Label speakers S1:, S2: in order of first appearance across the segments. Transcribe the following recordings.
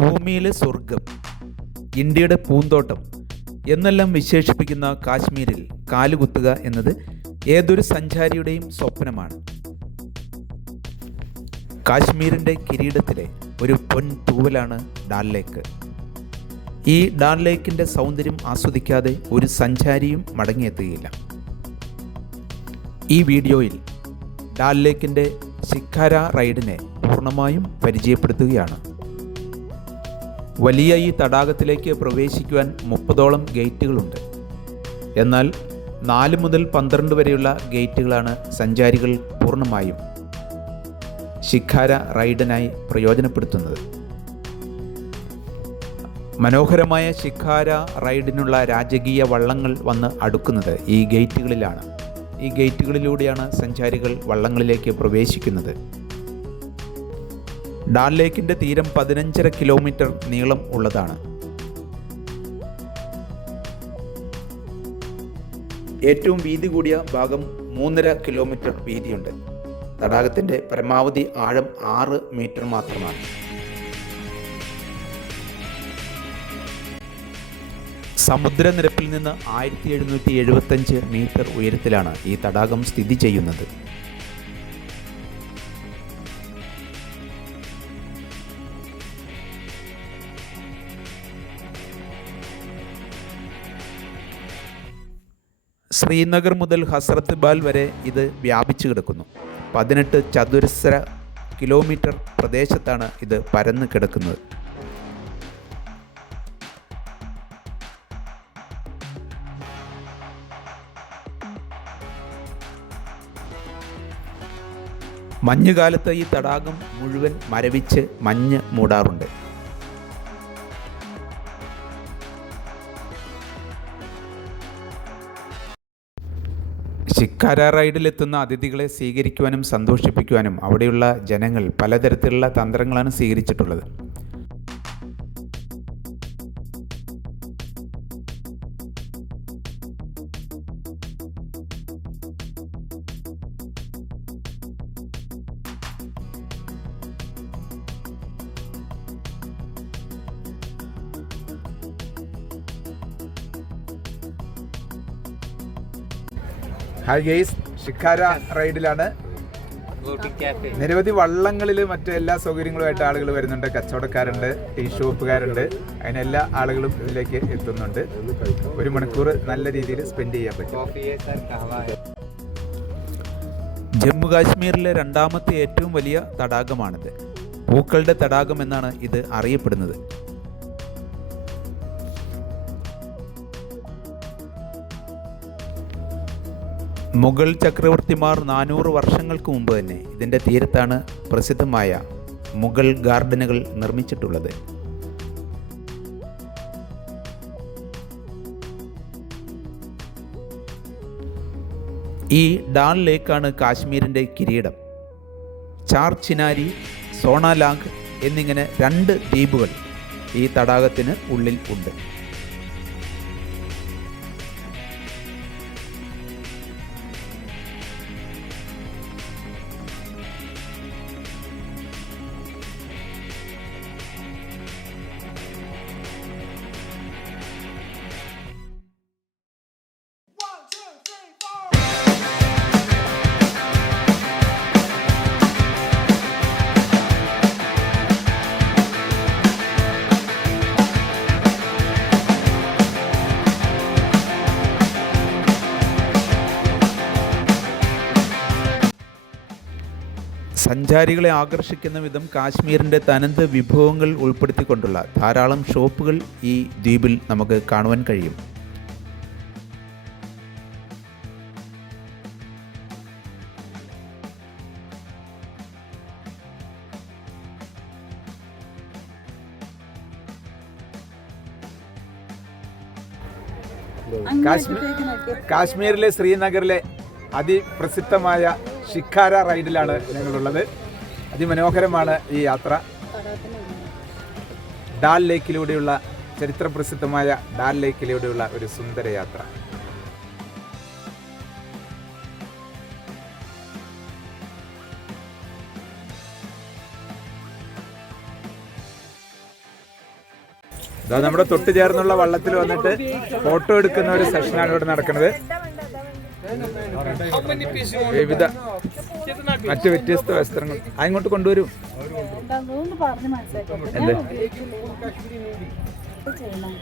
S1: ഭൂമിയിലെ സ്വർഗം ഇന്ത്യയുടെ പൂന്തോട്ടം എന്നെല്ലാം വിശേഷിപ്പിക്കുന്ന കാശ്മീരിൽ കാലുകുത്തുക എന്നത് ഏതൊരു സഞ്ചാരിയുടെയും സ്വപ്നമാണ്. കാശ്മീരിന്റെ കിരീടത്തിലെ ഒരു പൊൻ തൂവലാണ് ഡാൽ ലേക്ക്. ഈ ഡാൽ ലേക്കിന്റെ സൗന്ദര്യം ആസ്വദിക്കാതെ ഒരു സഞ്ചാരിയും മടങ്ങിയെത്തുകയില്ല. ഈ വീഡിയോയിൽ ഡാൽ ലേക്കിന്റെ ശിഖാര റൈഡിനെ പൂർണമായും പരിചയപ്പെടുത്തുകയാണ്. വലിയ ഈ തടാകത്തിലേക്ക് പ്രവേശിക്കുവാൻ മുപ്പതോളം ഗേറ്റുകളുണ്ട്. എന്നാൽ നാല് മുതൽ പന്ത്രണ്ട് വരെയുള്ള ഗേറ്റുകളാണ് സഞ്ചാരികൾ പൂർണമായും ശിഖാര റൈഡിനായി പ്രയോജനപ്പെടുത്തുന്നത്. മനോഹരമായ ശിഖാര റൈഡിനുള്ള രാജകീയ വള്ളങ്ങൾ വന്ന് അടുക്കുന്നത് ഈ ഗേറ്റുകളിലാണ്. ഈ ഗേറ്റുകളിലൂടെയാണ് സഞ്ചാരികൾ വള്ളങ്ങളിലേക്ക് പ്രവേശിക്കുന്നത്. ഡാൽ ലേക്കിന്റെ തീരം പതിനഞ്ചര കിലോമീറ്റർ നീളം ഉള്ളതാണ്. ഏറ്റവും വീതി കൂടിയ ഭാഗം മൂന്നര കിലോമീറ്റർ വീതിയുണ്ട്. തടാകത്തിന്റെ പരമാവധി ആഴം ആറ് മീറ്റർ മാത്രമാണ്. സമുദ്രനിരപ്പിൽ നിന്ന് ആയിരത്തി എഴുന്നൂറ്റി എഴുപത്തഞ്ച് മീറ്റർ ഉയരത്തിലാണ് ഈ തടാകം സ്ഥിതി ചെയ്യുന്നത്. ശ്രീനഗർ മുതൽ ഹസ്രത്ത് ബാൽ വരെ ഇത് വ്യാപിച്ചു കിടക്കുന്നു. പതിനെട്ട് ചതുരശ്ര കിലോമീറ്റർ പ്രദേശത്താണ് ഇത് പരന്ന് കിടക്കുന്നത്. മഞ്ഞുകാലത്ത് ഈ തടാകം മുഴുവൻ മരവിച്ച് മഞ്ഞ് മൂടാറുണ്ട്. ശിക്കാര റൈഡിലെത്തുന്ന അതിഥികളെ സ്വീകരിക്കുവാനും സന്തോഷിപ്പിക്കുവാനും അവിടെയുള്ള ജനങ്ങൾ പലതരത്തിലുള്ള തന്ത്രങ്ങളാണ് സ്വീകരിച്ചിട്ടുള്ളത്. ഹായ് ഗെയ്സ് ഷിക്കാര റൈഡിലാണ് നിരവധി വള്ളങ്ങളിൽ മറ്റു എല്ലാ സൗകര്യങ്ങളുമായിട്ട് ആളുകൾ വരുന്നുണ്ട്. കച്ചവടക്കാരുണ്ട് ടീ ഷോപ്പുകാരുണ്ട്. അതിനെല്ലാ ആളുകളും ഇതിലേക്ക് എത്തുന്നുണ്ട്. ഒരു മണിക്കൂർ നല്ല രീതിയിൽ സ്പെൻഡ് ചെയ്യാൻ പറ്റും. ജമ്മു കാശ്മീരിലെ രണ്ടാമത്തെ ഏറ്റവും വലിയ തടാകമാണിത്. പൂക്കളുടെ തടാകം എന്നാണ് ഇത് അറിയപ്പെടുന്നത്. മുഗൾ ചക്രവർത്തിമാർ നാനൂറ് വർഷങ്ങൾക്ക് മുമ്പ് തന്നെ ഇതിന്റെ തീരത്താണ് പ്രസിദ്ധമായ മുഗൾ ഗാർഡനുകൾ നിർമ്മിച്ചിട്ടുള്ളത്. ഈ ഡാൽ ലേക്കാണ് കാശ്മീരിന്റെ കിരീടം. ചാർ ചിനാരി സോണാലാഗ് എന്നിങ്ങനെ രണ്ട് ദ്വീപുകൾ ഈ തടാകത്തിന് ഉള്ളിൽ ഉണ്ട്. സഞ്ചാരികളെ ആകർഷിക്കുന്ന വിധം കാശ്മീരിന്റെ തനത് വിഭവങ്ങൾ ഉൾപ്പെടുത്തിക്കൊണ്ടുള്ള ധാരാളം ഷോപ്പുകൾ ഈ ദ്വീപിൽ നമുക്ക് കാണുവാൻ കഴിയും. കാശ്മീരിലെ ശ്രീനഗറിലെ അതിപ്രസിദ്ധമായ ഷിക്കാര റൈഡിലാണ് ഞങ്ങളുള്ളത്. അതിമനോഹരമാണ് ഈ യാത്ര. ഡാൽ ലേക്കിലൂടെയുള്ള ചരിത്ര പ്രസിദ്ധമായ ഡാൽ ലേക്കിലൂടെയുള്ള ഒരു സുന്ദര യാത്ര. നമ്മുടെ തൊട്ട് ചേർന്നുള്ള വള്ളത്തിൽ വന്നിട്ട് ഫോട്ടോ എടുക്കുന്ന ഒരു സെഷനാണ് ഇവിടെ നടക്കുന്നത്. വിവിധ മറ്റു വ്യത്യസ്ത വസ്ത്രങ്ങൾ ആ ഇങ്ങോട്ട് കൊണ്ടുവരൂ
S2: അതൊന്ന് പറഞ്ഞ് മനസ്സിലാക്കി
S1: എന്ത്
S2: ചെയ്യണം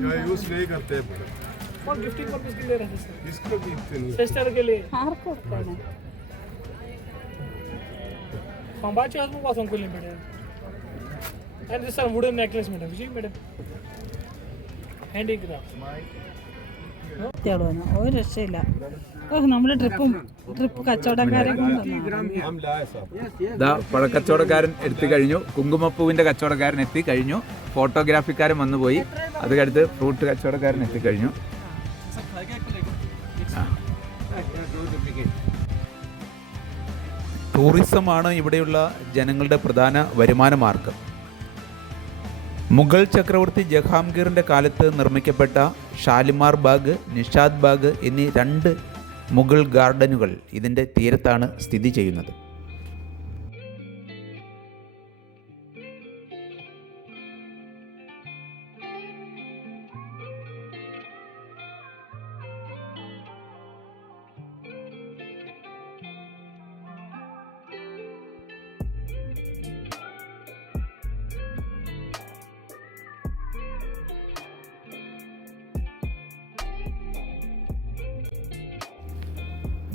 S3: या यूज नहीं करते हैं बड़े
S4: और गिफ्टिंग पर्पज के लिए रहते सर
S3: इसको भी इतने नहीं
S4: सिस्टर के लिए
S2: ആർക്ക് കൊടുക്കാനാ
S4: हम बात चाहते हैं पास को madam and this are wooden necklace madam ji madam കുട്ടികൾ
S2: വന്നു ഒരു രക്ഷയില്ല. നമ്മൾ ട്രിപ്പും ട്രിപ്പ് കച്ചവടക്കാരെ
S1: പഴക്കച്ചവടക്കാരൻ എത്തി കഴിഞ്ഞു. കുങ്കുമപ്പൂവിന്റെ കച്ചവടക്കാരൻ എത്തി കഴിഞ്ഞു. ഫോട്ടോഗ്രാഫിക്കാരൻ വന്നു പോയി. അത് കഴിഞ്ഞ് ഫ്രൂട്ട് കച്ചവടക്കാരൻ എത്തി കഴിഞ്ഞു. ടൂറിസമാണ് ഇവിടെയുള്ള ജനങ്ങളുടെ പ്രധാന വരുമാന മാർഗം. മുഗൾ ചക്രവർത്തി ജഹാംഗീറിന്റെ കാലത്ത് നിർമ്മിക്കപ്പെട്ട ഷാലിമാർ ബാഗ് നിഷാദ് ബാഗ് എന്നീ രണ്ട് മുഗൾ ഗാർഡനുകൾ ഇതിന്റെ തീരത്താണ് സ്ഥിതി ചെയ്യുന്നത്.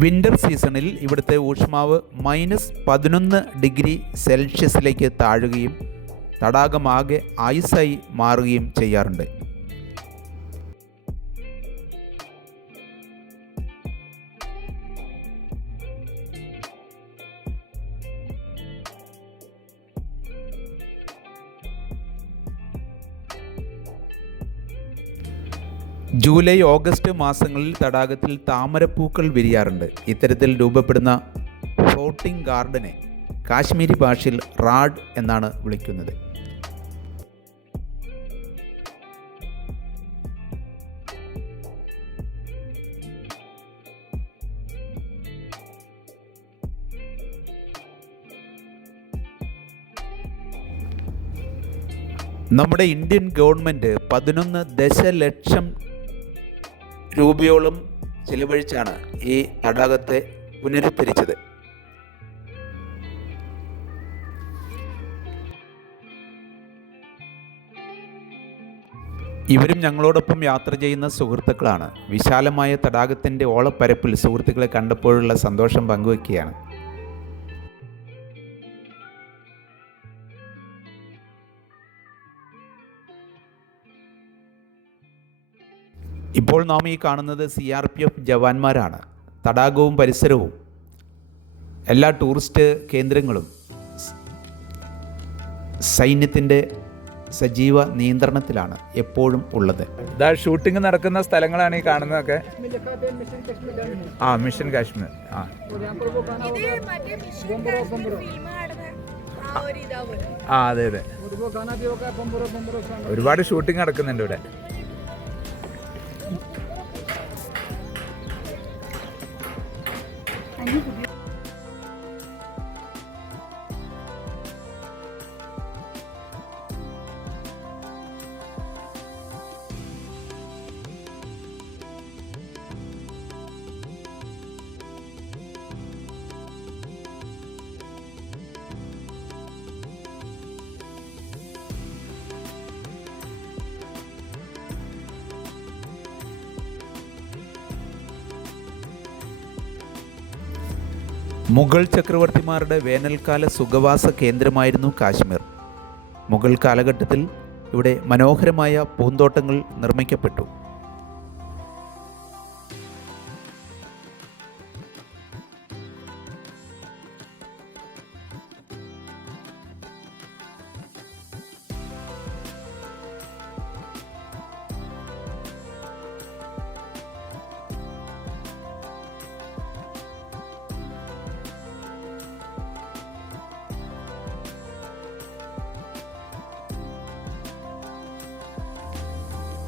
S1: വിന്റർ സീസണിൽ ഇവിടുത്തെ ഊഷ്മാവ് മൈനസ് പതിനൊന്ന് ഡിഗ്രി സെൽഷ്യസിലേക്ക് താഴുകയും തടാകമാകെ ഐസായി മാറുകയും ചെയ്യാറുണ്ട്. ജൂലൈ ഓഗസ്റ്റ് മാസങ്ങളിൽ തടാകത്തിൽ താമരപ്പൂക്കൾ വിരിയാറുണ്ട്. ഇത്തരത്തിൽ രൂപപ്പെടുന്ന ഫ്ലോട്ടിംഗ് ഗാർഡനെ കാശ്മീരി ഭാഷയിൽ റാഡ് എന്നാണ് വിളിക്കുന്നത്. നമ്മുടെ ഇന്ത്യൻ ഗവൺമെന്റ് പതിനൊന്ന് ദശലക്ഷം രൂപയോളം ചിലവഴിച്ചാണ് ഈ തടാകത്തെ പുനരുദ്ധരിച്ചത്. ഇവരും ഞങ്ങളോടൊപ്പം യാത്ര ചെയ്യുന്ന സുഹൃത്തുക്കളാണ്. വിശാലമായ തടാകത്തിന്റെ ഓളപ്പരപ്പിൽ സുഹൃത്തുക്കളെ കണ്ടപ്പോഴുള്ള സന്തോഷം പങ്കുവയ്ക്കുകയാണ് ഇപ്പോൾ നാം ഈ കാണുന്നത് സി ആർ പി എഫ് ജവാന്മാരാണ്. തടാകവും പരിസരവും എല്ലാ ടൂറിസ്റ്റ് കേന്ദ്രങ്ങളും സൈന്യത്തിന്റെ സജീവ നിയന്ത്രണത്തിലാണ് എപ്പോഴും ഉള്ളത്. ഇതാ ഷൂട്ടിംഗ് നടക്കുന്ന സ്ഥലങ്ങളാണ് ഈ കാണുന്നതൊക്കെ. ആ മിഷൻ കാശ്മീർ. ആ.
S5: ആ
S1: അതെ അതെ. ഒരുപാട് ഷൂട്ടിംഗ് നടക്കുന്നുണ്ട് ഇവിടെ. Thank you. മുഗൾ ചക്രവർത്തിമാരുടെ വേനൽക്കാല സുഖവാസ കേന്ദ്രമായിരുന്നു കാശ്മീർ. മുഗൾ കാലഘട്ടത്തിൽ ഇവിടെ മനോഹരമായ പൂന്തോട്ടങ്ങൾ നിർമ്മിക്കപ്പെട്ടു.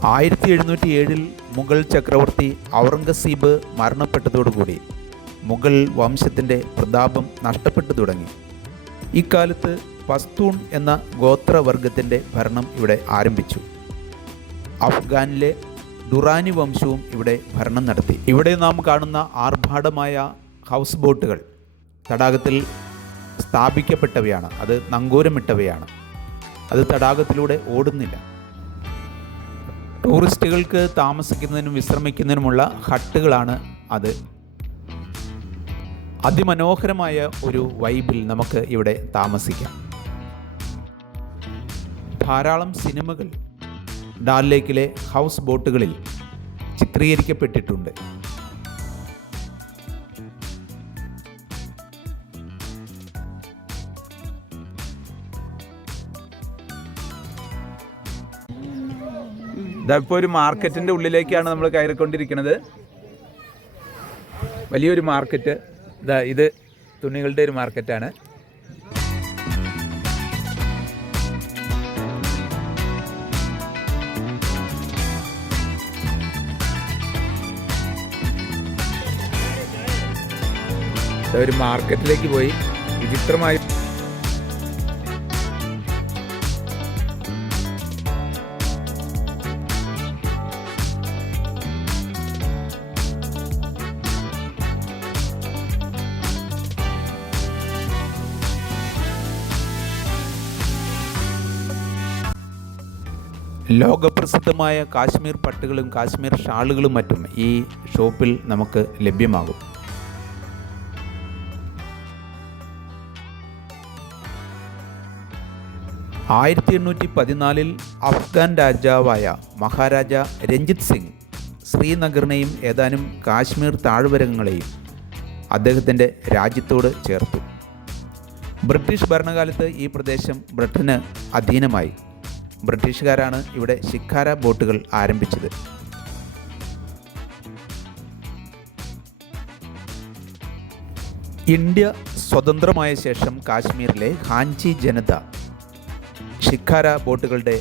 S1: ആയിരത്തി എഴുന്നൂറ്റി ഏഴിൽ മുഗൾ ചക്രവർത്തി ഔറംഗസീബ് മരണപ്പെട്ടതോടുകൂടി മുഗൾ വംശത്തിന്റെ പ്രതാപം നഷ്ടപ്പെട്ടു തുടങ്ങി. ഇക്കാലത്ത് പസ്തൂൺ എന്ന ഗോത്രവർഗത്തിന്റെ ഭരണം ഇവിടെ ആരംഭിച്ചു. അഫ്ഗാനിലെ ദുറാനി വംശവും ഇവിടെ ഭരണം നടത്തി. ഇവിടെ നാം കാണുന്ന ആർഭാടമായ ഹൗസ് ബോട്ടുകൾ തടാകത്തിൽ സ്ഥാപിക്കപ്പെട്ടവയാണ്. അത് നങ്കൂരമിട്ടവയാണ്. അത് തടാകത്തിലൂടെ ഓടുന്നില്ല. ടൂറിസ്റ്റുകൾക്ക് താമസിക്കുന്നതിനും വിശ്രമിക്കുന്നതിനുമുള്ള ഹട്ടുകളാണ് അത്. അതിമനോഹരമായ ഒരു വൈബിൽ നമുക്ക് ഇവിടെ താമസിക്കാം. ധാരാളം സിനിമകൾ ഡാൽ ലേക്കിലെ ഹൗസ് ബോട്ടുകളിൽ ചിത്രീകരിക്കപ്പെട്ടിട്ടുണ്ട്. ഇപ്പോൾ ഒരു മാർക്കറ്റിന്റെ ഉള്ളിലേക്കാണ് നമ്മൾ കയറിക്കൊണ്ടിരിക്കുന്നത്. വലിയൊരു മാർക്കറ്റ്. ഇതാ ഇത് തുണികളുടെ ഒരു മാർക്കറ്റാണ്. ഒരു മാർക്കറ്റിലേക്ക് പോയി. വിചിത്രമായി ലോകപ്രസിദ്ധമായ കാശ്മീർ പട്ടുകളും കാശ്മീർ ഷാളുകളും മറ്റും ഈ ഷോപ്പിൽ നമുക്ക് ലഭ്യമാകും. ആയിരത്തി എണ്ണൂറ്റി പതിനാലിൽ അഫ്ഗാൻ രാജാവായ മഹാരാജ രഞ്ജിത് സിംഗ് ശ്രീനഗറിനെയും ഏതാനും കാശ്മീർ താഴ്വരങ്ങളെയും അദ്ദേഹത്തിന്റെ രാജ്യത്തോട് ചേർത്തു. ബ്രിട്ടീഷ് ഭരണകാലത്ത് ഈ പ്രദേശം ബ്രിട്ടന് അധീനമായി. ബ്രിട്ടീഷുകാരാണ് ഇവിടെ ശിക്കാര ബോട്ടുകൾ ആരംഭിച്ചത്. ഇന്ത്യ സ്വതന്ത്രമായ ശേഷം കാശ്മീരിലെ ഹാഞ്ചി ജനത ഷിക്കാര ബോട്ടുകളുടെ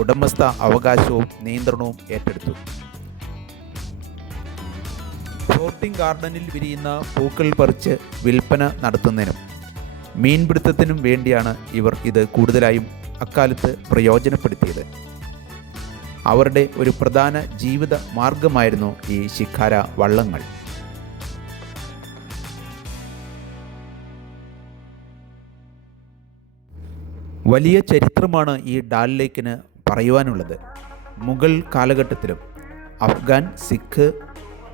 S1: ഉടമസ്ഥ അവകാശവും നിയന്ത്രണവും ഏറ്റെടുത്തു. ഫ്ലോട്ടിംഗ് ഗാർഡനിൽ വിരിയുന്ന പൂക്കൾ പറിച്ച് വിൽപ്പന നടത്തുന്നതിനും മീൻപിടുത്തത്തിനും വേണ്ടിയാണ് ഇവർ ഇത് കൂടുതലായും അക്കാലത്ത് പ്രയോജനപ്പെടുത്തിയത്. അവരുടെ ഒരു പ്രധാന ജീവിത മാർഗമായിരുന്നു ഈ ശിഖാര വള്ളങ്ങൾ. വലിയ ചരിത്രമാണ് ഈ ഡാൽ ലേക്കിന് പറയുവാനുള്ളത്. മുഗൾ കാലഘട്ടത്തിലും അഫ്ഗാൻ സിഖ്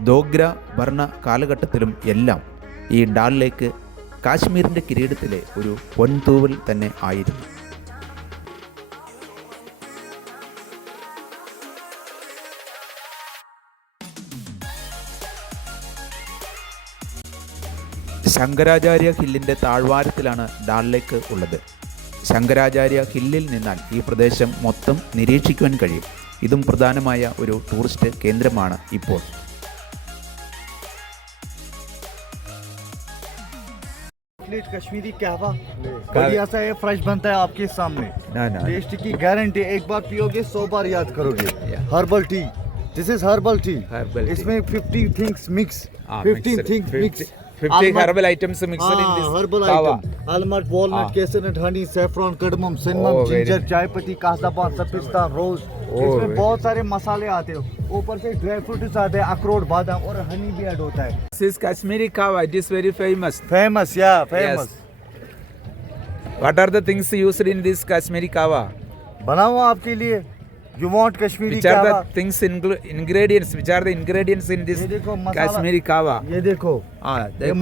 S1: ദോഗ്ര ഭരണ കാലഘട്ടത്തിലും എല്ലാം ഈ ഡാൽ ലേക്ക് കാശ്മീരിന്റെ കിരീടത്തിലെ ഒരു പൊൻതൂവൽ തന്നെ ആയിരുന്നു. ശങ്കരാചാര്യ ഹില്ലിന്റെ താഴ്വാരത്തിലാണ് ഡാൾ ലേക്ക് ഉള്ളത്. ശങ്കരാചാര്യ ഹില്ലിൽ നിന്നാൽ ഈ പ്രദേശം മൊത്തം നിരീക്ഷിക്കുവാൻ കഴിയും. ഇതും പ്രധാനമായ ഒരു ടൂറിസ്റ്റ് കേന്ദ്രമാണ് ഇപ്പോൾ.
S6: स्वीट कश्मीरी कहवा। बढ़िया सा ये फ्रेश बनता है आपके सामने। टेस्ट की गारंटी एक बार पियोगे सो बार याद करोगे। Herbal tea this is
S1: herbal tea
S6: herbal
S1: इसमें
S6: fifty
S1: things
S6: mix
S1: fifteen
S6: things
S1: mix herbal items mixer in this
S6: herbal item
S1: walnut
S6: kesar
S1: nut
S6: honey
S1: saffron
S6: ginger chai patti कासाबान रोज इसमें बहुत सारे मसाले आते हो। ऊपर से ड्राई फ्रूट आते हैं अखरोट बादाम और हनी भी एड होता है।
S1: Kashmiri kahwa it is very famous
S6: famous या famous
S1: what are things use in this Kashmiri kahwa
S6: बनाऊ आपके लिए
S1: you
S6: want
S1: Kashmiri things ingredient which are the ingredients in this Kashmiri kahwa
S6: ये देखो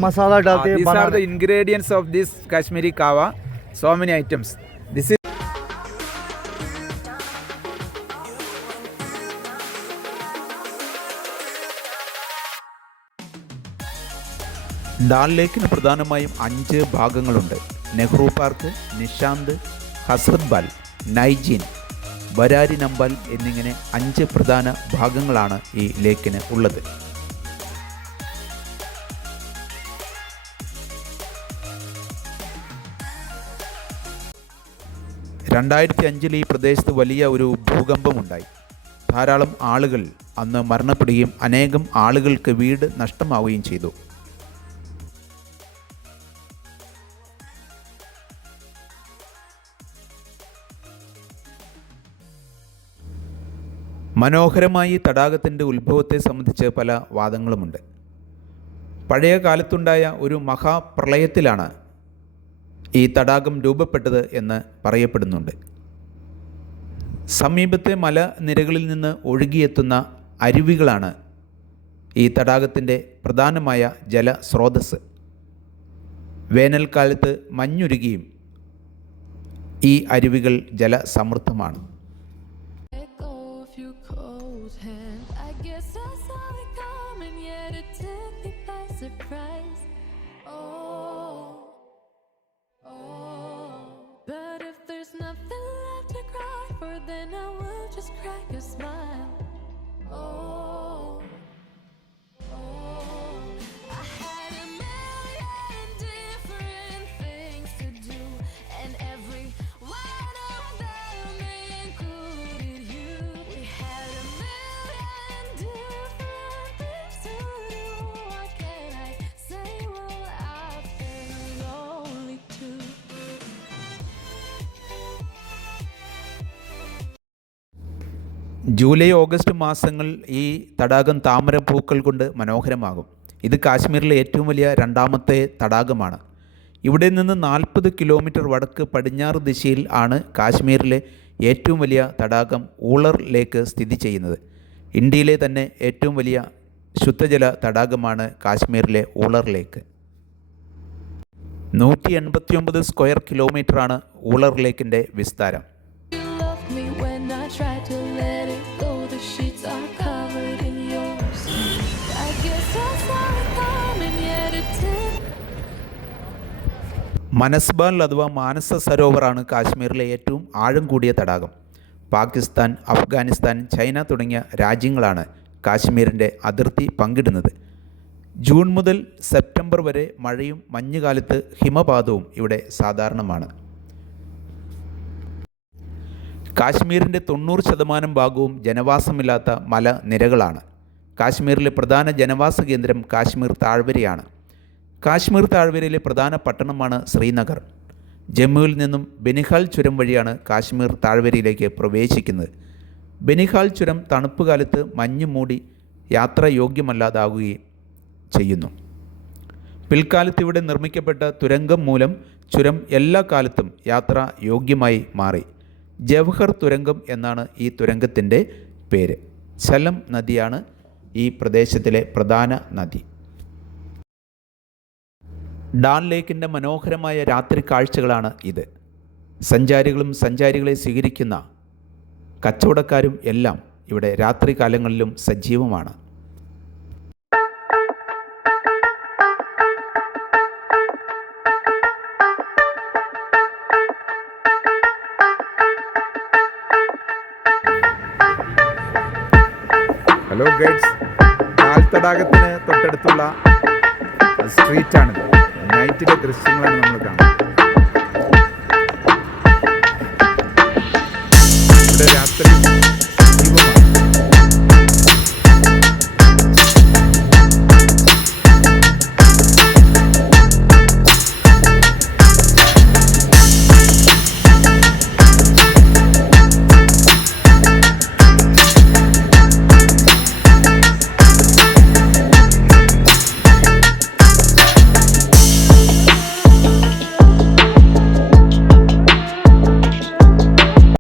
S6: मसाला डालते हैं
S1: ingredients of this Kashmiri kahwa so many items this is Dal ലേക്കിന് പ്രധാനമായും അഞ്ച് ഭാഗങ്ങളുണ്ട്. നെഹ്റു പാർക്ക് നിഷാന്ത് ഹസ്രത് ബാൽ നൈജീൻ ബരാരി നമ്പൽ എന്നിങ്ങനെ അഞ്ച് പ്രധാന ഭാഗങ്ങളാണ് ഈ ലേക്കിന് ഉള്ളത്. രണ്ടായിരത്തി അഞ്ചിൽ ഈ പ്രദേശത്ത് വലിയ ഒരു ഭൂകമ്പമുണ്ടായി. ധാരാളം ആളുകൾ അന്ന് മരണപ്പെടുകയും അനേകം ആളുകൾക്ക് വീട് നഷ്ടമാവുകയും ചെയ്തു. മനോഹരമായി തടാകത്തിന്റെ ഉത്ഭവത്തെ സംബന്ധിച്ച് പല വാദങ്ങളുമുണ്ട്. പഴയ കാലത്തുണ്ടായ ഒരു മഹാപ്രളയത്തിലാണ് ഈ തടാകം രൂപപ്പെട്ടത് എന്ന് പറയപ്പെടുന്നുണ്ട്. സമീപത്തെ മലനിരകളിൽ നിന്ന് ഒഴുകിയെത്തുന്ന അരുവികളാണ് ഈ തടാകത്തിന്റെ പ്രധാനമായ ജലസ്രോതസ് വേനൽക്കാലത്ത് മഞ്ഞുരുകിയും ഈ അരുവികൾ ജലസമൃദ്ധമാണ്. ജൂലൈ ഓഗസ്റ്റ് മാസങ്ങൾ ഈ തടാകം താമര പൂക്കൾ കൊണ്ട് മനോഹരമാകും. ഇത് കാശ്മീരിലെ ഏറ്റവും വലിയ രണ്ടാമത്തെ തടാകമാണ്. ഇവിടെ നിന്ന് നാൽപ്പത് കിലോമീറ്റർ വടക്ക് പടിഞ്ഞാറ് ദിശയിൽ ആണ് കാശ്മീരിലെ ഏറ്റവും വലിയ തടാകം ഊളർ ലേക്ക് സ്ഥിതി ചെയ്യുന്നത്. ഇന്ത്യയിലെ തന്നെ ഏറ്റവും വലിയ ശുദ്ധജല തടാകമാണ് കാശ്മീരിലെ ഊളർ ലേക്ക്. നൂറ്റി എൺപത്തിയൊമ്പത് സ്ക്വയർ കിലോമീറ്ററാണ് ഊളർ ലേക്കിന്റെ വിസ്താരം. മനസ്ബാൽ അഥവാ മാനസ സരോവറാണ് കാശ്മീരിലെ ഏറ്റവും ആഴം കൂടിയ തടാകം. പാകിസ്ഥാൻ അഫ്ഗാനിസ്ഥാൻ ചൈന തുടങ്ങിയ രാജ്യങ്ങളാണ് കാശ്മീരിന്റെ അതിർത്തി പങ്കിടുന്നത്. ജൂൺ മുതൽ സെപ്റ്റംബർ വരെ മഴയും മഞ്ഞുകാലത്ത് ഹിമപാതവും ഇവിടെ സാധാരണമാണ്. കാശ്മീരിന്റെ തൊണ്ണൂറ് ശതമാനം ഭാഗവും ജനവാസമില്ലാത്ത മലനിരകളാണ് കാശ്മീരിലെ പ്രധാന ജനവാസ കേന്ദ്രം കാശ്മീർ താഴ്വരയാണ്. കാശ്മീർ താഴ്വരയിലെ പ്രധാന പട്ടണമാണ് ശ്രീനഗർ. ജമ്മുവിൽ നിന്നും ബെനിഹാൽ ചുരം വഴിയാണ് കാശ്മീർ താഴ്വരയിലേക്ക് പ്രവേശിക്കുന്നത്. ബെനിഹാൽ ചുരം തണുപ്പ് കാലത്ത് മഞ്ഞ് മൂടി യാത്ര യോഗ്യമല്ലാതാകുകയും ചെയ്യുന്നു. പിൽക്കാലത്ത് ഇവിടെ നിർമ്മിക്കപ്പെട്ട തുരങ്കം മൂലം ചുരം എല്ലാ കാലത്തും യാത്ര യോഗ്യമായി മാറി. ജവഹർ തുരങ്കം എന്നാണ് ഈ തുരങ്കത്തിന്റെ പേര്. ചലം നദിയാണ് ഈ പ്രദേശത്തിലെ പ്രധാന നദി. ഡാൽ ലേക്കിന്റെ മനോഹരമായ രാത്രി കാഴ്ചകളാണ് ഇത്. സഞ്ചാരികളും സഞ്ചാരികളെ സ്വീകരിക്കുന്ന കച്ചവടക്കാരും എല്ലാം ഇവിടെ രാത്രി കാലങ്ങളിലും സജീവമാണ്. ഹലോ ഗൈഡ്സ് കാൽത്തടാകത്തിന് തൊട്ടടുത്തുള്ള സ്ട്രീറ്റാണിത് നൈറ്റിലെ ദൃശ്യങ്ങളാണ് നമ്മൾ കാണുന്നത്.